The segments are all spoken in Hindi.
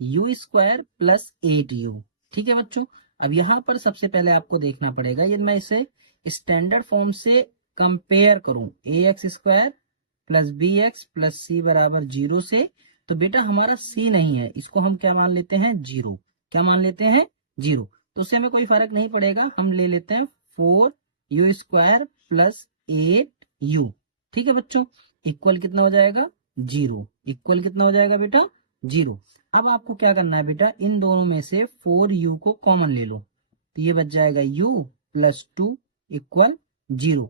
You square plus 8u। ठीक है बच्चों, अब यहाँ पर सबसे पहले आपको देखना पड़ेगा, यदि मैं इसे स्टैंडर्ड फॉर्म से कंपेयर करूं A X square plus B X plus C बराबर 0 से, तो बेटा हमारा सी नहीं है, इसको हम क्या मान लेते हैं, 0। क्या मान लेते हैं, 0। तो उससे हमें कोई फर्क नहीं पड़ेगा, हम ले लेते हैं 4u स्क्वायर प्लस 8u। ठीक है बच्चों, इक्वल कितना हो जाएगा, 0। इक्वल कितना हो जाएगा बेटा, 0। अब आपको क्या करना है बेटा, इन दोनों में से 4u को कॉमन ले लो, तो ये बच जाएगा u plus 2 equal 0।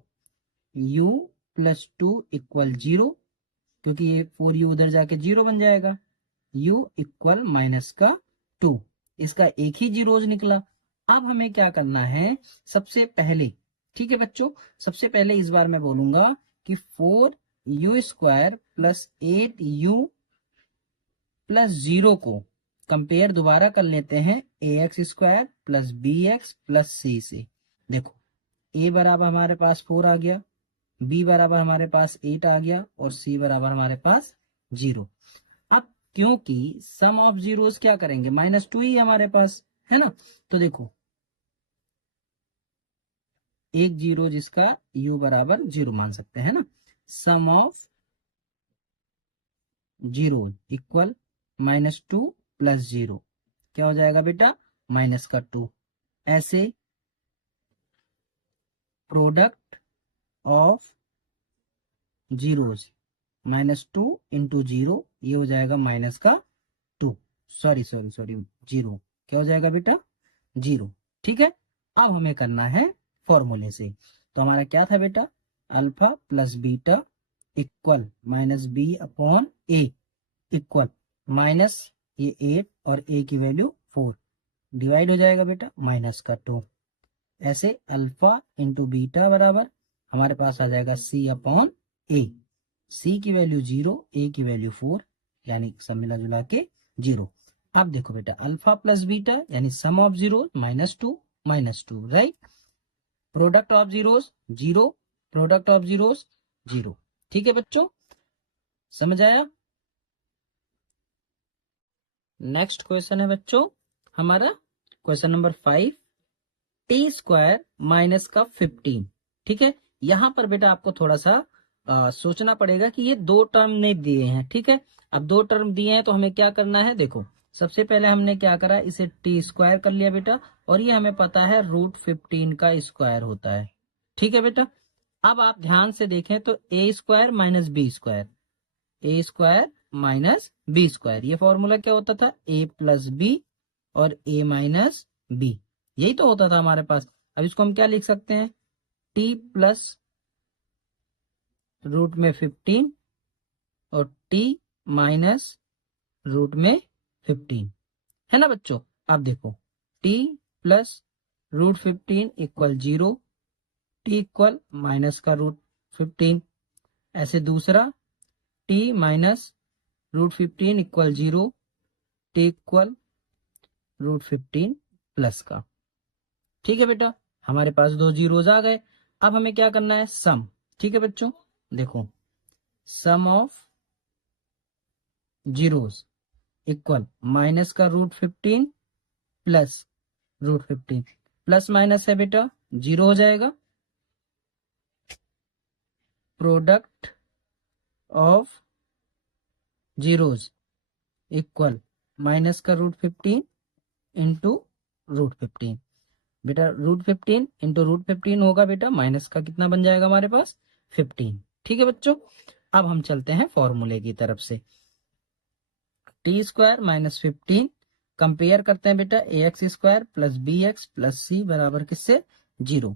u plus 2 equal 0, क्योंकि ये 4u उधर जाके 0 बन जाएगा। u इक्वल माइनस का 2, इसका एक ही जीरोज निकला। अब हमें क्या करना है, सबसे पहले, ठीक है बच्चों, सबसे पहले इस बार मैं बोलूंगा कि 4u square plus 8u plus 0 को कंपेयर दोबारा कर लेते हैं A X square plus B X plus C से। देखो a बराबर हमारे पास 4 आ गया, b बराबर हमारे पास 8 आ गया और c बराबर हमारे पास 0। अब क्योंकि सम ऑफ जीरोस क्या करेंगे, -2 ही हमारे पास है ना, तो देखो एक जीरो जिसका u बराबर 0 मान सकते हैं ना, सम ऑफ जीरो इक्वल -2 प्लस 0, क्या हो जाएगा बेटा, -2। ऐसे प्रोडक्ट ऑफ जीरोज -2 इंटू 0, ये हो जाएगा -2, सॉरी 0, क्या हो जाएगा बेटा, 0। ठीक है, अब हमें करना है फॉर्मूले से, तो हमारा क्या था बेटा, alpha plus beta equal minus B upon A equal minus ये 8 और ए की वैल्यू 4, डिवाइड हो जाएगा बेटा -2। ऐसे अल्फा इंटू बीटा बराबर हमारे पास आ जाएगा सी अपॉन ए, सी की वैल्यू 0, ए की वैल्यू 4, यानी सब मिला जुला के 0। अब देखो बेटा अल्फा प्लस बीटा यानी sum of zero -2 right, product of zeros 0, product of zeros 0। ठीक है बच्चों, समझ आया। नेक्स्ट क्वेश्चन है बच्चों हमारा question number 5, T square minus का 15। ठीक है, यहाँ पर बेटा आपको थोड़ा सा सोचना पड़ेगा कि ये दो टर्म नहीं दिए हैं। ठीक है, अब दो टर्म दिए हैं तो हमें क्या करना है, देखो सबसे पहले हमने क्या करा, इसे टी स्क्वायर कर लिया बेटा, और ये हमें पता है √15 का स्क्वायर होता है। ठीक है बेटा, अब आप ध्यान से देखें तो ए स्क्वायर माइनस बी स्क्वायर, ए स्क्वायर माइनस बी स्क्वायर, ये फॉर्मूला क्या होता था, ए प्लस बी और ए माइनस बी, यही तो होता था हमारे पास। अब इसको हम क्या लिख सकते हैं, टी प्लस रूट में 15 और टी माइनस रूट में 15, है ना बच्चों। अब देखो T plus √15 equal 0, T equal minus का √15। ऐसे दूसरा T minus √15 equal 0, T equal √15 plus का। ठीक है बेटा, हमारे पास दो जीरोज आ गए। अब हमें क्या करना है, सम। ठीक है बच्चों, देखो सम ऑफ जीरोस इक्वल माइनस का √15 प्लस √15, प्लस माइनस है बेटा 0 हो जाएगा। Product of zeros equal minus का √15 इंटू √15, बेटा √15 इंटू √15 होगा बेटा माइनस का कितना बन जाएगा हमारे पास 15। ठीक है बच्चों, अब हम चलते हैं फॉर्मूले की तरफ से, टी स्क्वायर माइनस 15 कंपेयर करते हैं बेटा A X square plus B X plus C बराबर किससे, 0।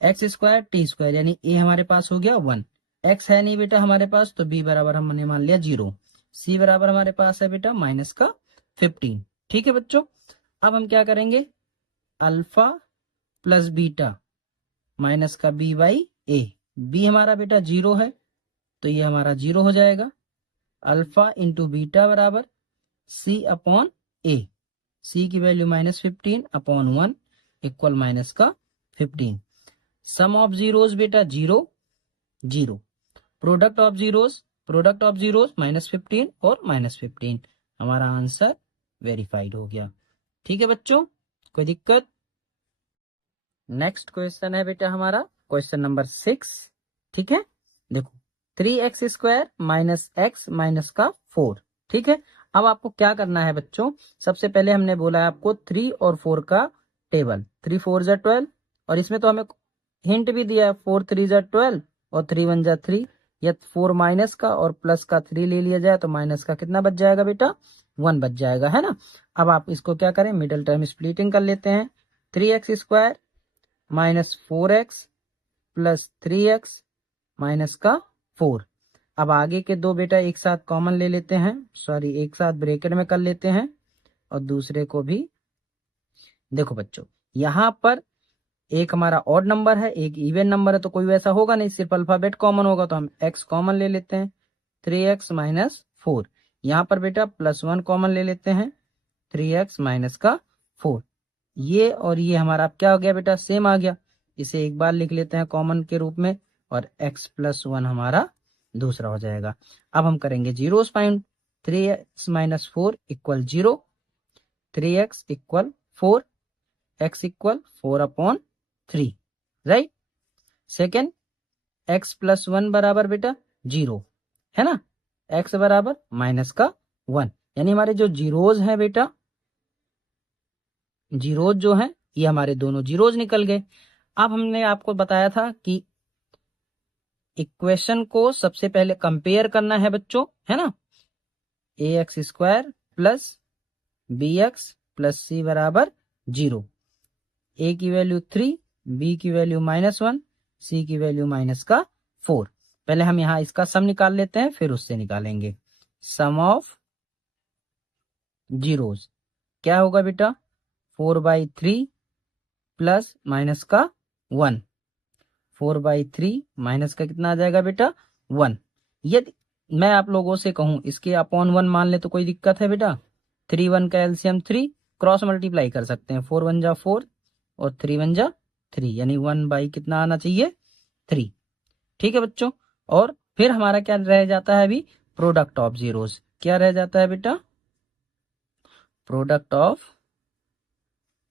एक्स स्क्वायर टी स्क्वायर यानी ए हमारे पास हो गया 1, एक्स है नहीं बेटा हमारे पास तो बी बराबर हमने मान लिया 0, सी बराबर हमारे पास है बेटा माइनस का 15। ठीक है बच्चों, अब हम क्या करेंगे, अल्फा प्लस बीटा माइनस का बी बाई ए, बी हमारा बेटा 0 है तो ये हमारा 0 हो जाएगा। अल्फा इंटू बीटा बराबर सी अपॉन ए, सी की वैल्यू -15 अपॉन 1 इक्वल माइनस का 15। सम ऑफ जीरोस बेटा 0, 0। प्रोडक्ट ऑफ जीरोस -15 और -15, हमारा आंसर वेरीफाइड हो गया। ठीक है बच्चों, कोई दिक्कत? नेक्स्ट क्वेश्चन है बेटा हमारा क्वेश्चन नंबर 6। ठीक है, देखो 3x² माइनस एक्स माइनस का 4। ठीक है, अब आपको क्या करना है बच्चों, सबसे पहले हमने बोला है आपको 3 और 4 का टेबल। 3 4 जा 12, और इसमें तो हमें हिंट भी दिया है 4 3 जा 12 और 3 1 जा 3। या 4 माइनस का और प्लस का 3 ले लिया जाए तो माइनस का कितना बच जाएगा बेटा, 1 बच जाएगा, है ना। अब आप इसको क्या करें, मिडिल टर्म स्प्लिटिंग कर लेते हैं। 3x² minus 4x plus 3x minus का 4। अब आगे के दो बेटा एक साथ कॉमन ले लेते हैं, सॉरी एक साथ ब्रैकेट में कर लेते हैं, और दूसरे को भी। देखो बच्चों, यहाँ पर एक हमारा ऑड नंबर है, एक इवन नंबर है, तो कोई वैसा होगा नहीं, सिर्फ अल्फाबेट कॉमन होगा, तो हम x कॉमन ले लेते हैं, 3x माइनस 4। यहाँ पर बेटा +1 कॉमन ले लेते हैं, 3x माइनस का 4। ये और ये हमारा अब क्या हो गया बेटा, सेम आ गया। इसे एक बार लिख लेते हैं कॉमन के रूप में, और x + 1 हमारा दूसरा हो जाएगा। अब हम करेंगे zeros find. 3x minus 4 equal 0, 3x equal 4, x equal 4/3, right. Second, x + 1 बराबर बेटा 0, है ना, x बराबर माइनस का 1, यानी हमारे जो जीरोज हैं बेटा, जीरोज जो हैं ये हमारे दोनों जीरोज निकल गए। अब हमने आपको बताया था कि इक्वेशन को सबसे पहले कंपेयर करना है बच्चों, है ना। ax² plus bx plus c बराबर 0। a की वैल्यू 3, b की वैल्यू -1, c की वैल्यू -4। पहले हम यहाँ इसका सम निकाल लेते हैं, फिर उससे निकालेंगे सम ऑफ जीरोज। क्या होगा बेटा, 4/3 प्लस माइनस का 1, 4/3 माइनस का कितना आ जाएगा बेटा, 1। यदि मैं आप लोगों से कहूं इसके अपॉन 1 मान ले तो कोई दिक्कत है बेटा, 3 1 का एलसीएम 3, क्रॉस मल्टीप्लाई कर सकते हैं, 4 1 जा 4 और 3 1 जा 3, यानी 1 कितना आना चाहिए, 3। ठीक है बच्चों, और फिर हमारा क्या रह जाता है अभी, प्रोडक्ट ऑफ जीरोस। क्या रह जाता है बेटा, प्रोडक्ट ऑफ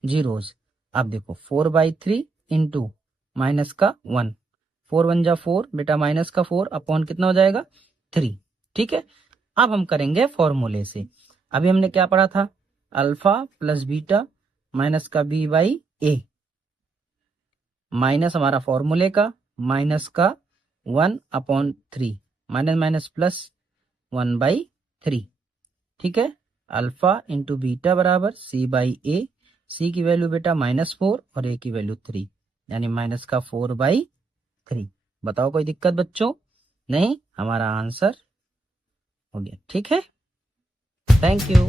जीरोस। अब देखो 4/3 इंटू माइनस का 1, 4 1 जा 4 बेटा, माइनस का 4 अपॉन कितना हो जाएगा, 3। ठीक है, अब हम करेंगे फॉर्मूले से। अभी हमने क्या पढ़ा था, अल्फा प्लस बीटा माइनस का b/a, माइनस हमारा फॉर्मूले का माइनस का 1/3, माइनस माइनस प्लस 1/3। ठीक है, अल्फा इंटू बीटा बराबर c/a, c की वैल्यू बेटा -4 और a की वैल्यू 3, यानी माइनस का 4/3। बताओ कोई दिक्कत बच्चों? नहीं, हमारा आंसर हो गया। ठीक है, थैंक यू।